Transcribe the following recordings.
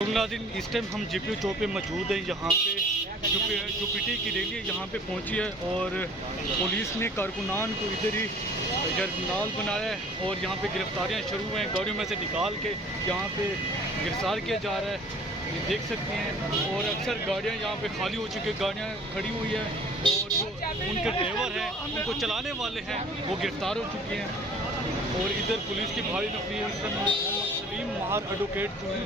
नाज़रीन, इस टाइम हम जीपीओ चौक पे मौजूद हैं। यहाँ पे जो पीटी की रैली है यहाँ पे पहुँची है और पुलिस ने कारकुनान को इधर ही जर्नल बनाया है और यहाँ पे गिरफ्तारियाँ शुरू हैं। गाड़ियों में से निकाल के यहाँ पे गिरफ्तार किया जा रहा है, ये देख सकते हैं। और अक्सर गाड़ियाँ यहाँ पे खाली हो चुकी है, गाड़ियाँ खड़ी हुई है और जो उनके ड्राइवर हैं, उनको चलाने वाले हैं, वो गिरफ्तार हो चुके हैं। और इधर पुलिस की भारी नफरी है। इस समय सलीम महार एडवोकेट जो है,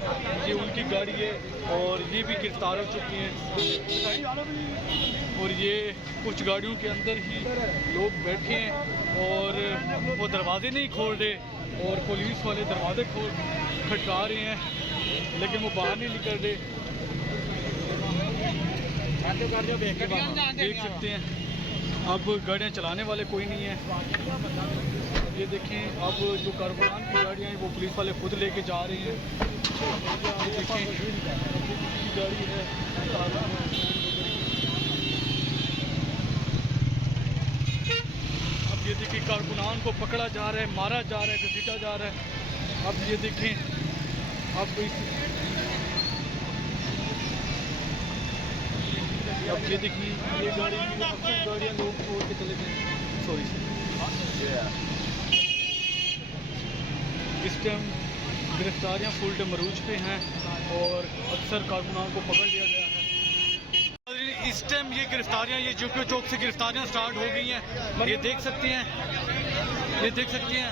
ये उनकी गाड़ी है और ये भी गिरफ्तार हो चुकी हैं। और ये कुछ गाड़ियों के अंदर ही लोग बैठे हैं और वो दरवाजे नहीं खोल रहे और पुलिस वाले दरवाजे खटका रहे हैं, लेकिन वो बाहर नहीं निकल रहे। देख सकते हैं अब गाड़ियाँ चलाने वाले कोई नहीं है। ये देखें, अब जो कारकुनान की गाड़ियाँ हैं वो पुलिस वाले खुद लेके जा रहे हैं। ये देखें की गाड़ी है, अब ये देखिए कारकुनान को पकड़ा जा रहा है, मारा जा रहा है, घसीटा जा रहा है। अब ये देखें, अब ये देखिए ये गाड़ियाँ लोग छोड़ के चले गए। सॉरी, इस टाइम गिरफ्तारियाँ फुल मरूज पे हैं और अक्सर कारकुनान को पकड़ लिया गया है। इस टाइम ये गिरफ्तारियाँ, ये जीपीओ चौक से गिरफ्तारियाँ स्टार्ट हो गई हैं। ये देख सकते हैं, ये देख सकते हैं।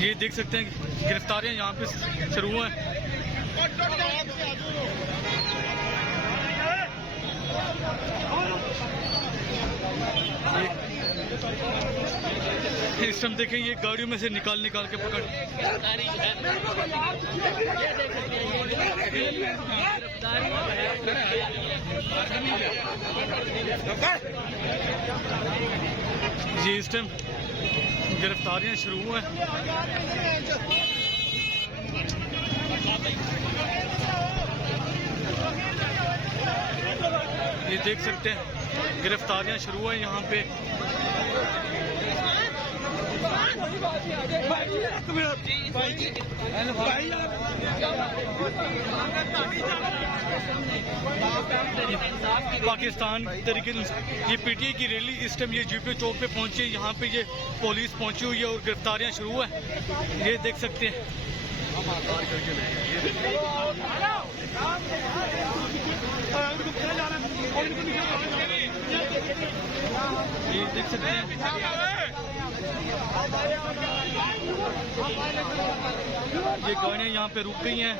ये देख सकते हैं गिरफ्तारियाँ यहाँ पे शुरू हैं। इस टाइम देखें, ये गाड़ियों में से निकाल के पकड़ ये इस टाइम गिरफ्तारियां शुरू हैं। ये देख सकते हैं गिरफ्तारियां शुरू हैं यहाँ पे। पाकिस्तान तरीके ये पीटीआई की रैली इस टाइम ये जीपीओ चौक पे पहुंची है। यहाँ पे ये पुलिस पहुंची हुई है और गिरफ्तारियां शुरू है। ये देख सकते हैं, ये देख सकते हैं। ये गाड़ियाँ यहाँ पे रुक गई हैं।